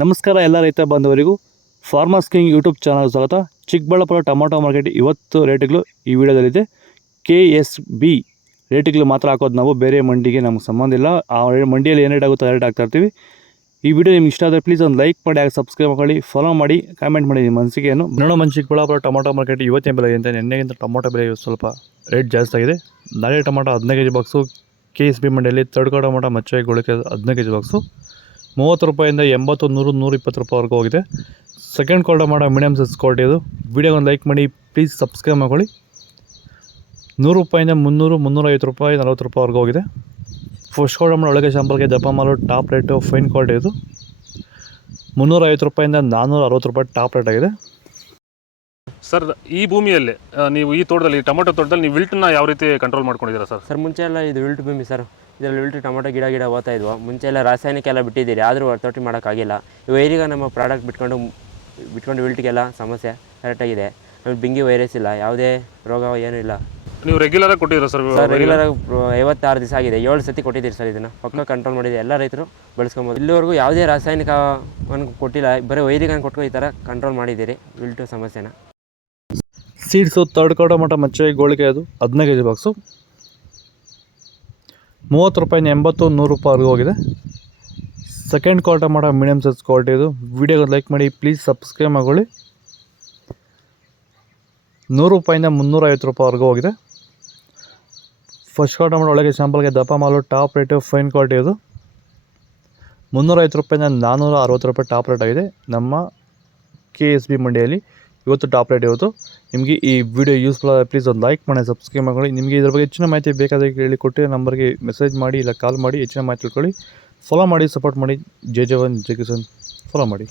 ನಮಸ್ಕಾರ ಎಲ್ಲ ರೈತ ಬಾಂಧವರಿಗೂ ಫಾರ್ಮರ್ಸ್ ಕಿಂಗ್ ಯೂಟ್ಯೂಬ್ ಚಾನಲ್ ಸ್ವಾಗತ. ಚಿಕ್ಕಬಳ್ಳಾಪುರ ಟೊಮೊಟೊ ಮಾರ್ಕೆಟ್ ಇವತ್ತು ರೇಟ್ಗಳು ಈ ವಿಡಿಯೋದಲ್ಲಿದೆ. KSB ರೇಟ್ಗಳು ಮಾತ್ರ ಹಾಕೋದು ನಾವು, ಬೇರೆ ಮಂಡಿಗೆ ನಮ್ಗೆ ಸಂಬಂಧ ಇಲ್ಲ. ಆ ಮಂಡಿಯಲ್ಲಿ ಏನು ರೇಟ್ ಆಗುತ್ತೋ ರೇಟ್ ಹಾಕ್ತಾ ಇರ್ತೀವಿ. ಈ ವಿಡಿಯೋ ನಿಮ್ಗೆ ಇಷ್ಟ ಆದರೆ ಪ್ಲೀಸ್ ಒಂದು ಲೈಕ್ ಮಾಡಿ, ಹಾಗೆ ಸಬ್ಸ್ಕ್ರೈಬ್ ಮಾಡಿ, ಫಾಲೋ ಮಾಡಿ, ಕಾಮೆಂಟ್ ಮಾಡಿ ನಿಮ್ಮ ಮನಸ್ಸಿಗೆನು. ಚಿಕ್ಕಬಳ್ಳಾಪುರ ಟೊಮೊಟೊ ಮಾರ್ಕೆಟ್ ಇವತ್ತಿನ ಬೆಲೆ ಅಂತ ನಿನ್ನೆಗಿಂತ ಟೊಮೊಟೊ ಬೆಲೆ ಸ್ವಲ್ಪ ರೇಟ್ ಜಾಸ್ತಿ ಆಗಿದೆ. ನಾಳೆ ಟೊಮೊಟೊ 15 kg ಬಾಕ್ಸು KSB ಮಂಡಿಯಲ್ಲಿ, ತಡ್ಕೋ ಟೊಮೊಟೊ ಮಚ್ಚೆ ಗೋಳಿಕೆ 15 kg ಬಾಕ್ಸು 30 ರೂಪಾಯಿಂದ 80, 100, 120 ರೂಪಾಯಿವರೆಗೂ ಹೋಗಿದೆ. ಸೆಕೆಂಡ್ ಕ್ವಾಲಿಟಿ ಮಾಡೋ ಮೀಡಿಯಮ್ ಸೈಜ್ ಕ್ವಾಲಿಟಿ ಇದು. ವಿಡಿಯೋ ಒಂದು ಲೈಕ್ ಮಾಡಿ, ಪ್ಲೀಸ್ ಸಬ್ಸ್ಕ್ರೈಬ್ ಮಾಡ್ಕೊಳ್ಳಿ. 100 ರೂಪಾಯಿಂದ 300, 350 ರೂಪಾಯಿ, 40 ರೂಪಾಯಿವರೆಗೂ ಹೋಗಿದೆ. ಫಸ್ಟ್ ಕ್ವಾಲಿಟಿ ಮಾಡೋ ಒಳಗೆ ಶಾಂಪಲ್ಗೆ ದಪ್ಪ ಮಾಲು ಟಾಪ್ ರೇಟು ಫೈನ್ ಕ್ವಾಲಿಟಿ ಇದು. 350 ರೂಪಾಯಿಂದ 460 ರೂಪಾಯಿ ಟಾಪ್ ರೇಟ್ ಆಗಿದೆ. ಸರ್, ಈ ಭೂಮಿಯಲ್ಲಿ ನೀವು ಈ ತೋಟದಲ್ಲಿ ಟೊಮೊಟೊ ತೋಟದಲ್ಲಿ ನೀವು ವಿಲ್ಟನ್ನ ಯಾವ ರೀತಿ ಕಂಟ್ರೋಲ್ ಮಾಡ್ಕೊಂಡಿದ್ದೀರಾ ಸರ್? ಸರ್, ಮುಂಚೆ ಎಲ್ಲ ಇದು ವಿಲ್ಟ್ ಭೂಮಿ ಸರ್. ಇದರಲ್ಲಿ ವಿಲ್ಟ್ ಟೊಮೊಟೊ ಗಿಡ ಓದ್ತಾ ಇದ್ವು. ಮುಂಚೆ ಎಲ್ಲ ರಾಸಾಯನಿಕ ಎಲ್ಲ ಬಿಟ್ಟಿದ್ದೀರಿ, ಆದರೂ ವರ್ತೋಟಿ ಮಾಡೋಕ್ಕಾಗಿಲ್ಲ. ಈಗ ನಮ್ಮ ಪ್ರಾಡಕ್ಟ್ ಬಿಟ್ಕೊಂಡು ವಿಲ್ಟ್ಗೆಲ್ಲ ಸಮಸ್ಯೆ ಕರೆಕ್ಟಾಗಿದೆ. ಆಮೇಲೆ ಬಿಂಗಿ ವೈರಸ್ ಇಲ್ಲ, ಯಾವುದೇ ರೋಗ ಏನೂ ಇಲ್ಲ. ನೀವು ರೆಗ್ಯುಲರಾಗಿ ಕೊಟ್ಟಿದ್ದೀರಾ ಸರ್? ರೆಗ್ಯುಲರಾಗಿ 56 ದಿವಸ ಆಗಿದೆ, 7 ಸತಿ ಕೊಟ್ಟಿದ್ದೀರಿ ಸರ್. ಇದನ್ನು ಪಕ್ಕ ಕಂಟ್ರೋಲ್ ಮಾಡಿದೆ, ಎಲ್ಲ ರೈತರು ಬಳಸ್ಕೊಬೋದು. ಇಲ್ಲಿವರೆಗೂ ಯಾವುದೇ ರಾಸಾಯನಿಕವನ್ನು ಕೊಟ್ಟಿಲ್ಲ, ಬರೀ ವೈದಿಕನ ಕೊಟ್ಟು ಈ ಥರ ಕಂಟ್ರೋಲ್ ಮಾಡಿದ್ದೀರಿ ವಿಲ್ಟು ಸಮಸ್ಯೆನ. ಸೀಡ್ಸು ತಡ್ಕೋ ಟೊಮೊಟೊ ಮಚ್ಚೆ ಗೋಳಿಕೆ ಅದು 15 kg ಬಾಕ್ಸು 30 ರೂಪಾಯಿಂದ 80, 100 ರೂಪಾಯಿವರೆಗೂ ಹೋಗಿದೆ. ಸೆಕೆಂಡ್ ಕ್ವಾಲಿಟಿ ಮಾಡೋ ಮೀಡಿಯಮ್ ಸೈಜ್ ಕ್ವಾಲಿಟಿ ಇದು. ವಿಡಿಯೋಗೆ ಲೈಕ್ ಮಾಡಿ, ಪ್ಲೀಸ್ ಸಬ್ಸ್ಕ್ರೈಬ್ ಮಾಡ್ಕೊಳ್ಳಿ. 100 ರೂಪಾಯಿಂದ 350 ರೂಪಾಯಿವರೆಗೂ ಹೋಗಿದೆ. ಫಸ್ಟ್ ಕ್ವಾಲಿಟಿ ಮಾಡೋ ಒಳಗೆ ಶಾಂಪಲ್ಗೆ ದಪ್ಪ ಮಾಲು ಟಾಪ್ ರೇಟು ಫೈನ್ ಕ್ವಾಲಿಟಿ ಇದು. 350 ರೂಪಾಯಿಂದ 460 ರೂಪಾಯಿ ಟಾಪ್ ರೇಟ್ ಆಗಿದೆ ನಮ್ಮ KSB ಮಂಡಿಯಲ್ಲಿ. ಇವತ್ತು ಟಾಪ್ ರೇಟ್ ಇವತ್ತು. ನಿಮಗೆ ಈ ವಿಡಿಯೋ ಯೂಸ್ಫುಲ್ ಆದರೆ ಪ್ಲೀಸ್ ಒಂದು ಲೈಕ್ ಮಾಡಿ, ಸಬ್ಸ್ಕ್ರೈಬ್ ಮಾಡ್ಕೊಳ್ಳಿ. ನಿಮಗೆ ಇದ್ರ ಬಗ್ಗೆ ಹೆಚ್ಚಿನ ಮಾಹಿತಿ ಬೇಕಾದರೆ ಕೇಳಿ ಕೊಟ್ಟಿರೋ ನಂಬರ್ಗೆ ಮೆಸೇಜ್ ಮಾಡಿ ಇಲ್ಲ ಕಾಲ್ ಮಾಡಿ ಹೆಚ್ಚಿನ ಮಾಹಿತಿ ತಿಳ್ಕೊಳ್ಳಿ. ಫಾಲೋ ಮಾಡಿ, ಸಪೋರ್ಟ್ ಮಾಡಿ. ಜೈ ಜವಾನ್ ಜೈ ಕಿಸಾನ್ ಫಾಲೋ ಮಾಡಿ.